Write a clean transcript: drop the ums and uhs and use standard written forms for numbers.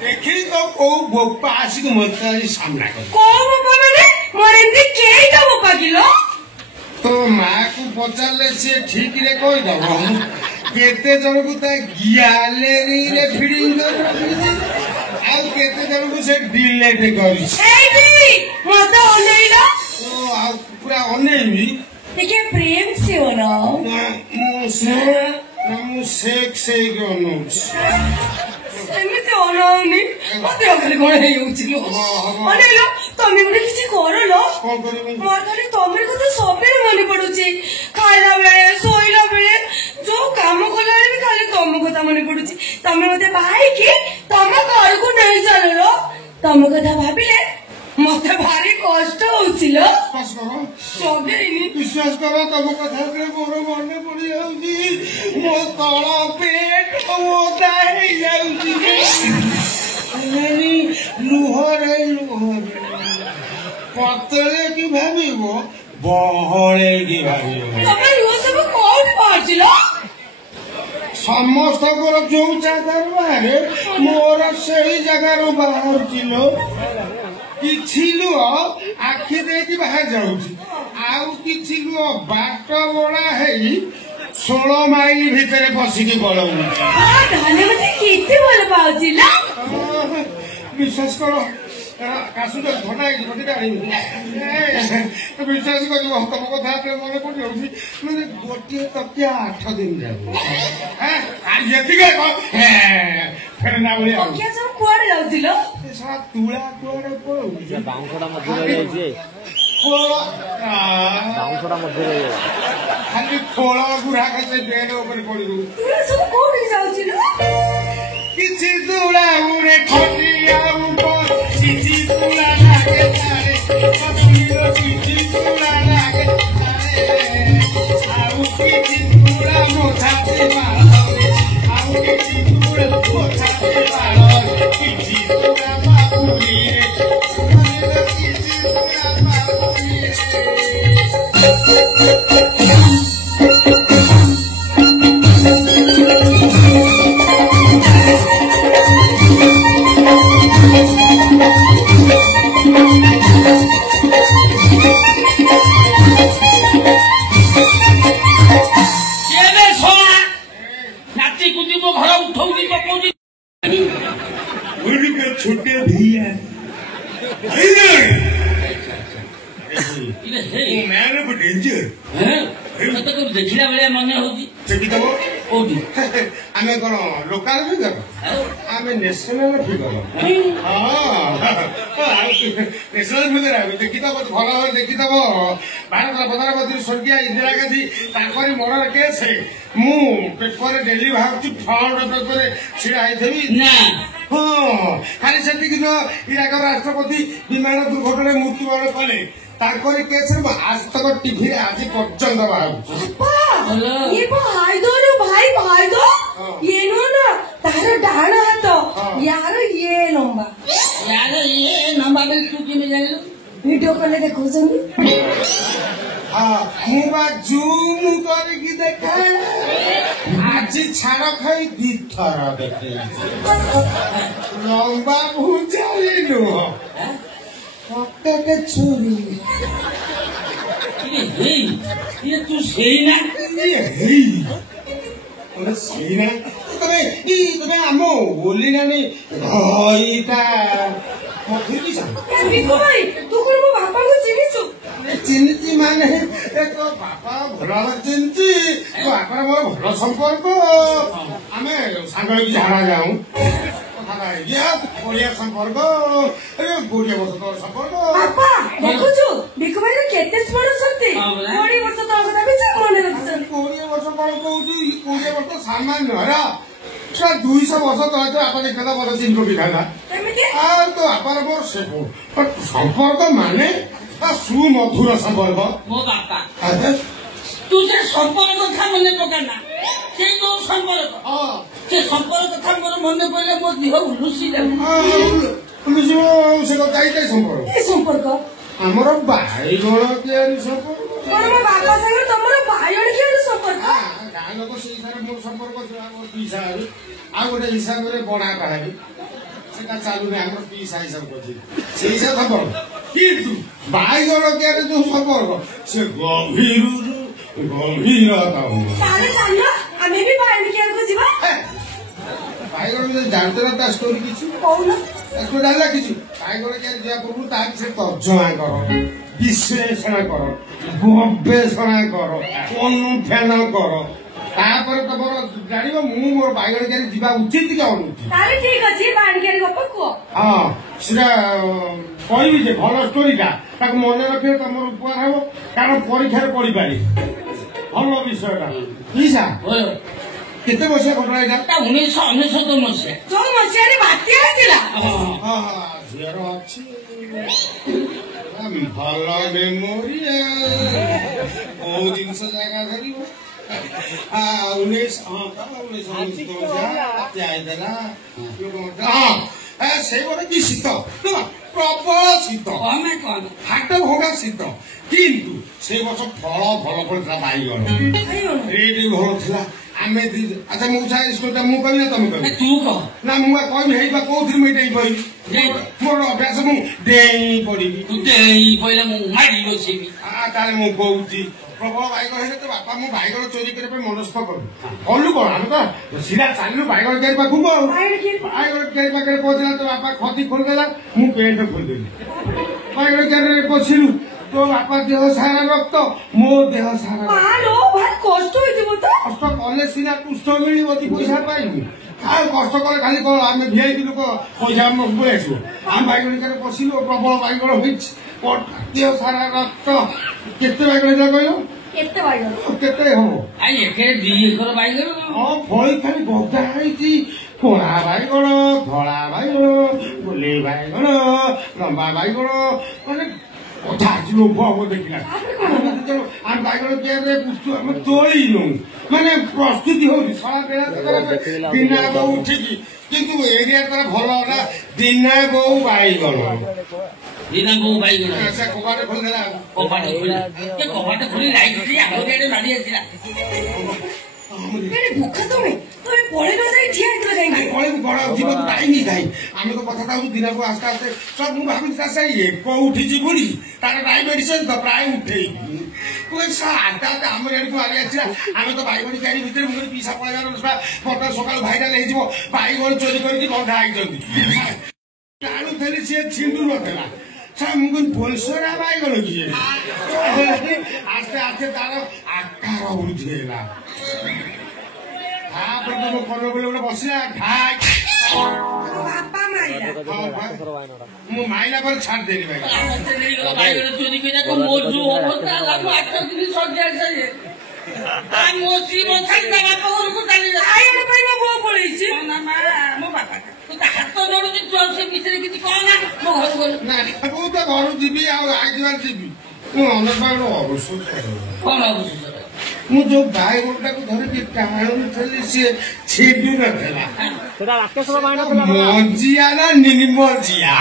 देखी तो को बोपा आसिक मत सामना कर को बोपा माने मोरेंदी केइटा बोपा किलो तो माँ को पचारे से ठीक रे कोई दबो केते जन को ता गैलरी रे फीडिंग कर आ केते जन को से डिलीट करी एबी मत ओनेइला ओ आ पूरा ओनेइमी देखिए प्रेम से हो ना मु से गनोस एमिते ओनाउनी मते अगले कोन हे होउचिलो ओनेइलो तमे गुडी किछि करलो कोन करबी मोर खाली तमे कथा सबे मने पडुची खाइला बेले सोइला बेले जो काम कला भी खाली तम कथा मने पडुची तमे मते भाई की तमे घर को नहीं चलो तम कथा भाबिले मते भारी कष्ट होउचिलो विश्वास करो तम कथा मोर मन पड़ी जाऊँगी मो तला पेट ओदा हो जाऊँगी लुहरे पतले की भाविबो बहले की भाविबो तमे यो सब कोन पाचिलो समस्त जो जगार बाहर मोर से जगार बाहर चिलो किछि आखि देखी बाहर जाऊँगी आउ किछि बाट बड़ा है 16 माइल भितर बसिकी बड़ौनी विश्वास कर काशुच थंडा विश्वास कर तम कथा मन पड़े मैंने गोटे तकिया 8 दिन तुला कुआड़े खाली खोल गुड़ा के बेड ऊपर पड़ी किसी तुला उड़े खटिया ऊपर किसी तुला लागे तारे किसी तुला लागे तारे आउ किसी तुला मोथा से मारे आउ किसी तुला मोथा से मारे किसी तुला बाबूरी किसी तुला बाबूरी छोटे भैया मैन ऑफ डेंजर देखिला बेले मन होती आमे कौन लोकाल फिगर आमे नेशनल फिगर नेशनल फिगर आमे देखिदब भल भाव देखिदब भारत प्रधानमंत्री स्वर्गीय इंदिरा गांधी ताकरी मरण केस मु पेपर डेली बाहर फ्रंट पेपर छिड़ा होइथबी ना हाँ खाली से इराक राष्ट्रपति विमान दुर्घटना मृत्युवरण कले ताकरी केस आज तक टीवी आज पर्यंत बाहर ये भाई दो रे भाई दो ये नो ना तारो डाण हाथ यार ये लंबा बिल तू कि जान वीडियो कॉल देखो जनी हाँ मुबा जूम करके देखा आज छाड़ खाई दीथर देखे लंबा भूचाली नुह पक्का छुरी ये तू सही ना तमें आम बोली नानी इटा भाई तू कोन मो बापा को चिनिछु चिन्हिची माने तो बापा भल चिन्हिची बापा मोर भल संपर्क आमे सांग कि झाड़ा जाऊं बढ़िया संपर्क गोटे वर्ष तौर संपर्क बापा देखुछु बिकु भाई केते स्मरण शक्ति 20 वर्ष तौर कथा भी मन रखछन 20 वर्ष कोन कहूची 20 वर्ष सामान्य हरा 200 वर्ष तक आप देखा बड़ चिन्ह भी था तो आपार मोर से संपर्क माने सुमधुर संपर्क मो बापा तू से संपर्क कथा मने पकाना से तो संपर्क से संपर्क कथा मोर मने पड़ले मो देह उलुसी से जाई संपर्क ए संपर्क हमर भाई गण के संपर्क मोर बापा संगे तमर भाई गण के संपर्क गाँ लोक से मोर संपर्क आ गोटे हिसाब रे बड़ा कहानी সেটা চালু নেই আমার পিসা হিসাব করছি সেই হিসাব সম্পর্ক কিন্তু বাইগণ কেয়ারে ଯୋଉ সম্পর্ক সে গভীরতা তাহলে চালুন আমি ବି ବାଇଗଣ କେୟାରକୁ ଯିବା বাইগণ ଜାଣିଛ ନା ତା ଷ୍ଟୋରି କିଛି କହୁନ ଷ୍ଟୋରି ଜାଣିଲା କିଛି বাইগଣ କେୟାର ଯିବା ପୂର୍ବରୁ ତା ବିଷୟରେ ତର୍ଜମା କର ବିଶ୍ଳେଷଣ କର ଗବେଷଣା କର ଅନୁଧ୍ୟାନ କର ତାପରେ ତମର ଜାଣିବ ମୁଁ ମୋର ବାଇଗଣ କେୟାର ଯିବା ଉଚିତ କି ଅନୁଚିତ ତାହେଲେ ଠିକ ଅଛି ବାଇଗଣ କେୟାର ଗପ କୁହ ହଁ ସେଟା କହିବି ଯେ ଭଲ ଷ୍ଟୋରିଟା ତାକୁ ମନେ ରଖିଲେ ତମର ଉପକାର ହବ କାରଣ ପରୀକ୍ଷାରେ ପଢିପାରି ଭଲ ବିଷୟଟା ପିସା କେତେ ବର୍ଷ ଘଟଣା ଏଇଟା 1999 ମସିହା ଯୋଉ ମସିହାରେ ବାତ୍ୟା ହେଇଥିଲା ଝିଅର ଅଛି ଭଲ ମେମୋରି କୋଉ ଜିନିଷ ଜାଗା ଧରିବ 1999 ସେଇ ଗୋଟେ କି ଶୀତ ପ୍ରବଳ ଶୀତ ହାଟ ଭଙ୍ଗା ଶୀତ କିନ୍ତୁ ସେ ବର୍ଷ ଫଳ ଭଲ ପଡିଥିଲା ବାଇଗଣ ରେଟ୍ ଭଲ ଥିଲା ଆମେ ଆଚ୍ଛା ମୁଁ ଷ୍ଟୋରିଟା ମୁଁ କହିବି ନା ତମେ କହିବି ତୁ କହ ନା ମୁଁ କହିବି ହେଇବା କୋଉଥିରେ ମୁଁ ଡେଇଁ କହିବି ମୋର ଅଭ୍ୟାସ ମୁଁ ଡେଇଁ ପଡିବି ତୁ ଡେଇଁ ପଇଲେ ମୁଁ ମାରି ବସିବି ତାହେଲେ ମୁଁ କହୁଛି ପ୍ରବଳ ବାଇଗଣ ହେଲେ ତ ବାପା ମୁଁ ବାଇଗଣ ଚୋରି କରିବା ପାଇଁ ମନସ୍ଥ କଲୁ କଲୁ କଣ ଆମେ ତ ସିଧା ଚାଲିଲୁ ବାଇଗଣ କେୟାର ପାଖକୁ ଆଉ ବାଇଗଣ କେୟାର ପାଖରେ ପହଞ୍ଚିଲା ତ ବାପା ଖଦି ଖୋଲିଦେଲା ମୁଁ ପେଣ୍ଟ ଖୋଲିଦେଲି ବାଇଗଣ କେୟାରରେ ପଶିଲୁ ତୋ ବାପା ଦେହ ସାରା ରକ୍ତ ମୋ ଦେହ ସାରା ଭାରି କଷ୍ଟ ହେଇଯିବ ତ କଷ୍ଟ କଲେ ସିନା କୁଷ୍ଠ ମିଳିବ ଦି ପଇସା ପାଇବୁ ଆଉ କଷ୍ଟ କଲେ ଖାଲି କଣ ଆମେ ଭିଆଇପି ଲୋକ ପଇସା ଆମକୁ ପଳେଇ ଆସିବ ଆମେ ବାଇଗଣ କେୟାରରେ ପଶିଲୁ ପ୍ରବଳ ବାଇଗଣ ହେଇଛି ଦେହ ସାରା ରକ୍ତ କେତେ ବାଇଗଣ ଯା କହିଲ କେତେ ବାଇଗଣ କେତେ ହବ ଏକରେ 2 ଏକର ବାଇଗଣ ହଁ ଫଳି ଖାଲି ଗଦା ହେଇଛି କଳା ବାଇଗଣ ଧଳା ବାଇଗଣ ଗୋଲେଇ ବାଇଗଣ ଲମ୍ବା ବାଇଗଣ ମାନେ କଥା ଅଛି ଲୋଭ ହବ ଦେଖିଲା ଆମେ ବାଇଗଣ କେୟାରରେ ଆମେ ତୋଳିନୁ ମାନେ ପ୍ରସ୍ତୁତି ହଉଛି ସଳା ବେଳା ଦିନା ବୋଉ ଉଠିକି କିନ୍ତୁ ଏରିଆ ତାର ଭଲ ହେଲା ଦିନା ବୋଉ ବାଇଗଣ ଦିନା ବୋଉ ବାଇଗଣ ସେ କବାଟ ଖୋଲିଦେଲା କବାଟ ଖୋଲି ଲାଇଟ୍ ଆଗରେ ମାରି ଆସିଲା ଭୁଖ ତମେ ପଳେଇ ନ ଯାଇ ଠିଆ ହେଇଥିଲ ଯାଇକି ପଳେଇବୁ ବଡ ଯିବ ତ ଟାଇମ ଖାଇ ଆମେ ତ କଥା ହଉଛୁ ଦିନକୁ ଆସ୍ତେ ଆସ୍ତେ ସବୁ ମୁଁ ଭାବୁଛି ତା ସେ ଏକ ଉଠିଛି ବୁଢୀ ତାର ଡାଇବେଟିସ ତ ପ୍ରାୟ ଉଠେଇକି ଆସ୍ତେ ଆସ୍ତେ ଆମ ଏଆଡକୁ ମାରି ଆସିଲା ଆମେ ତ ବାଇଗଣ କେୟାର ଭିତରେ ମୁଁ ପିସା ପଳେଇବାର ଫଟୋ ସକାଳୁ ଭାଇରାଲ ହେଇଯିବ ବାଇଗଣ ଚୋରି କରିକି ବନ୍ଧା ହେଇଛନ୍ତି ଆଣୁଥିଲି ସିଏ ଛିଣ୍ଡୁ ନଥିଲା ମୁଁ କହିଲି ପୋଲସରା ବାଇଗଣ କିଏ ଆସ୍ତେ ଆସ୍ତେ ତାର ଆକାର ବୃଦ୍ଧି ହେଲା ତାପରେ ତ ମୋ କନ ବୋଲେ ଗୋଟେ ବସିଲା ବାପା ମାରିଲା ମୁଁ ମାଇଲା ପରେ ଛାଡିଦେଲି ବାଇଗଣ ଚୋରି କରିବା ମୋ ଯୋଉ ଅବସ୍ଥା ହେଲା ମୁଁ 8 ଦିନ ସଜାଡି ମୋ ସ୍ତ୍ରୀ ମୋ ଛାଡ଼ି ତା ବାପା ଘରକୁ ଚାଲିଲା ବାଇଗଣ ପାଇଁ ମୋ ବୋଉ ପଳେଇଛି ମୋ ବାପା ହାତ ଯୋଡୁଛି ତୁ ସେ ବିଷୟରେ କିଛି କହ ନା ମୋ ଘରକୁ ଗଲୁ ନା ମୁଁ ତ ଘରୁ ଯିବି ଆଉ ଆଇଯିବାର ଯିବି ମୁଁ ଅନପାଳ ଅବଶ୍ୟ କଣ ଅବଶ୍ୟ ମୁଁ ଯୋଉ ବାଇଗଣଟାକୁ ଧରିକି ଟାଣୁଥିଲି ସିଏ ଛିଣ୍ଡୁ ନଥିଲା ମଞ୍ଜିଆ ନା ନିର୍ମଞ୍ଜିଆ